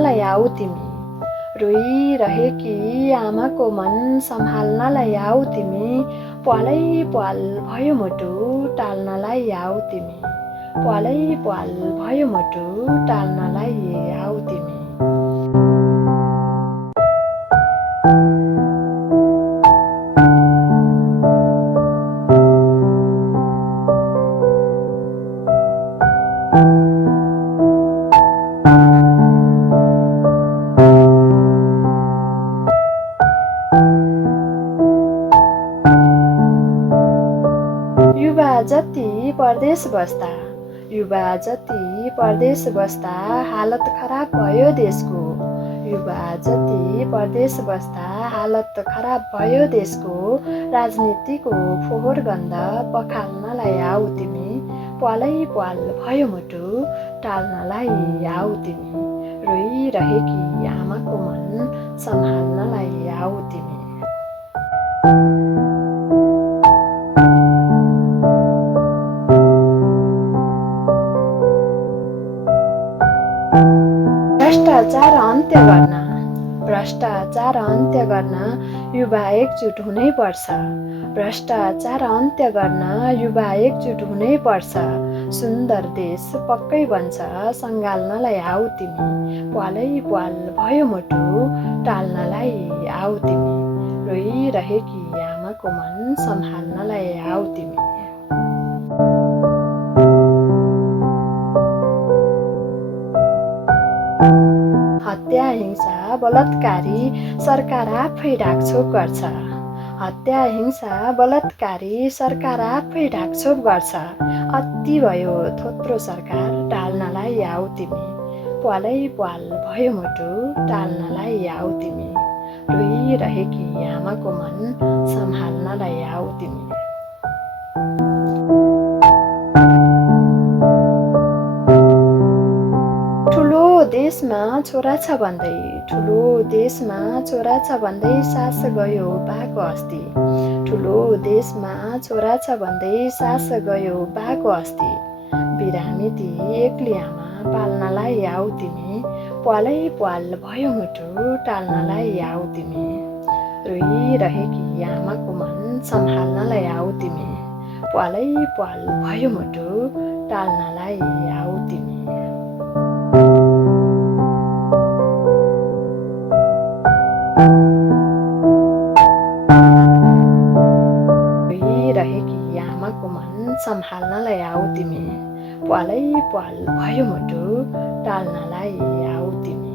सम्हाल्नलाई आऊ तिमी रोइरहेकी आमाको मन सम्हाल्नलाई आऊ तिमी प्वालै प्वाल भयो मुटु टाल्नलाई आऊ तिमी प्वालै प्वाल भयो मुटु टाल्नलाई आऊ तिमी युवा जति परदेश बस्दा युवा जति परदेश बस्दा हालत खराब भयो देशको युवा जति परदेश बस्दा हालत खराब भयो देशको राजनीतिको फोहोर गन्ध पखाल्नलाई आऊ तिमी प्वालै प्वाल भयो मुटु टाल्नलाई आऊ तिमी रोइरहेकी आमाको मन सम्हाल्नलाई आऊ तिमी भ्रष्टाचार अन्त्य गर्न युवा एकजुट हुनै पर्छ भ्रष्टाचार अन्त्य गर्न युवा एकजुट हुनै पर्छ सुन्दर देश पक्कै बन्छ सङ्घाल्नलाई आऊ तिमी प्वालै प्वाल भयो मुटु टाल्नलाई आऊ तिमी रोइरहेकी आमाको मन सम्हाल्नलाई आऊ तिमी हत्या हिंसा बलात्कारी सरकार आफै ढाकछोप गर्छ हत्या हिंसा बलात्कारी सरकार आफै ढाकछोप गर्छ अति भयो थोत्रो सरकार टाल्नलाई आऊ तिमी प्वालै प्वाल भयो मुटु टाल्नलाई आऊ तिमी रोइरहेकी आमाको मन सम्हाल्नलाई आऊ तिमी देशमा छोरा छ भन्दै ठुलो देशमा छोरा छ भन्दै सास गयो बाको अस्ति ठुलो देशमा छोरा छ भन्दै सास गयो बाको अस्ति बिरामी ती एक्ली आमा पाल्नलाई आऊ तिमी प्वालै प्वाल भयो मुटु टाल्नलाई आऊ तिमी रोइरहेकी आमाको मन सम्हाल्नलाई आऊ तिमी प्वालै प्वाल भयो मुटु टाल्नलाई आऊ तिमी रोइरहेकी आमाको मन सम्हाल्नलाई आऊ तिमी प्वालै प्वाल भयो मुटु टाल्नलाई आऊ तिमी